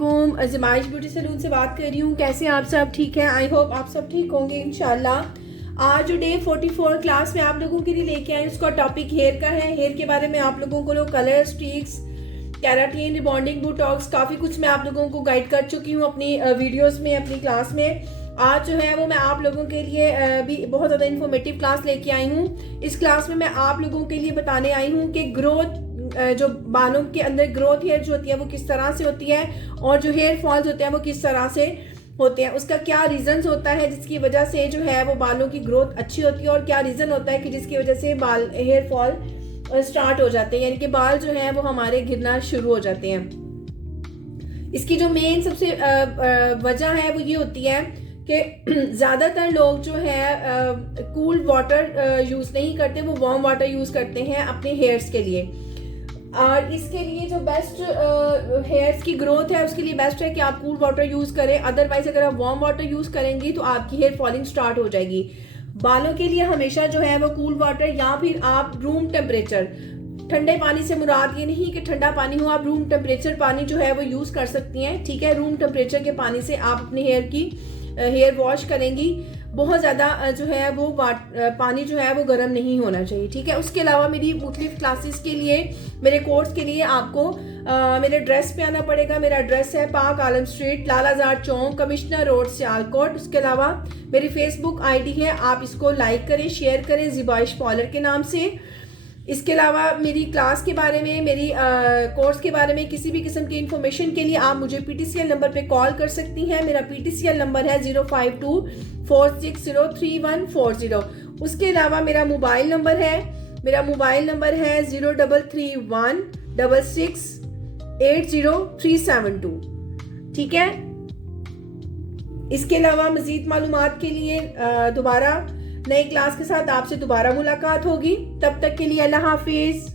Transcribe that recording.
वालेकुम। ज़माइश beauty salon से बात कर रही हूँ। कैसे हैं आप सब? ठीक है, आई होप आप सब ठीक होंगे इंशाल्लाह। आज जो डे 44 क्लास में आप लोगों के लिए लेके आए उसका टॉपिक हेयर का है। हेयर के बारे में आप लोगों को colour, streaks, keratin, rebonding, Botox काफ़ी कुछ मैं आप लोगों को गाइड कर चुकी हूँ अपनी वीडियोज़ में, अपनी क्लास में। आज जो है वो मैं आप लोगों के लिए भी बहुत ज़्यादा इन्फॉर्मेटिव क्लास लेके आई हूँ। इस क्लास में मैं आप लोगों के लिए बताने आई हूँ कि ग्रोथ, जो बालों के अंदर ग्रोथ हेयर जो होती है वो किस तरह से होती है और जो हेयर फॉल्स होते हैं वो किस तरह से होते हैं, उसका क्या रीज़न्स होता है जिसकी वजह से जो है वो बालों की ग्रोथ अच्छी होती है, और क्या रीज़न होता है कि जिसकी वजह से बाल हेयर फॉल स्टार्ट हो जाते हैं, यानी कि बाल जो है वो हमारे गिरना शुरू हो जाते हैं। इसकी जो मेन सबसे वजह है वो ये होती है कि ज़्यादातर लोग जो है कूल वाटर यूज़ नहीं करते, वो वार्म वाटर यूज़ करते हैं अपने हेयर्स के लिए। और इसके लिए जो बेस्ट हेयर्स की ग्रोथ है उसके लिए बेस्ट है कि आप कूल वाटर यूज़ करें। अदरवाइज अगर आप वार्म वाटर यूज़ करेंगी तो आपकी हेयर फॉलिंग स्टार्ट हो जाएगी। बालों के लिए हमेशा जो है वो कूल वाटर या फिर आप रूम टेम्परेचर, ठंडे पानी से मुराद ये नहीं कि ठंडा पानी हो, आप रूम टेम्परेचर पानी जो है वो यूज़ कर सकती हैं। ठीक है, रूम टेम्परेचर के पानी से आप अपने हेयर वॉश करेंगी। बहुत ज़्यादा जो है वो पानी जो है वो गर्म नहीं होना चाहिए। ठीक है, उसके अलावा मेरी मुख्तलिफ क्लासेस के लिए, मेरे कोर्स के लिए आपको मेरे एड्रेस पे आना पड़ेगा। मेरा एड्रेस है पाक आलम स्ट्रीट, लालाजार चौक, कमिश्नर रोड, सियालकोट। उसके अलावा मेरी फेसबुक आईडी है, आप इसको लाइक करें, शेयर करें, ज़माइश पार्लर के नाम से। इसके अलावा मेरी क्लास के बारे में, मेरी कोर्स के बारे में किसी भी किस्म की इंफॉर्मेशन के लिए आप मुझे PTCL नंबर पे कॉल कर सकती हैं। मेरा PTCL नंबर है 05246034140। उसके अलावा मेरा मोबाइल नंबर है 0331668037 ठीक है। इसके अलावा मज़ीद मालूमात के लिए दोबारा नई क्लास के साथ आपसे दोबारा मुलाकात होगी। तब तक के लिए अल्लाह हाफिज़।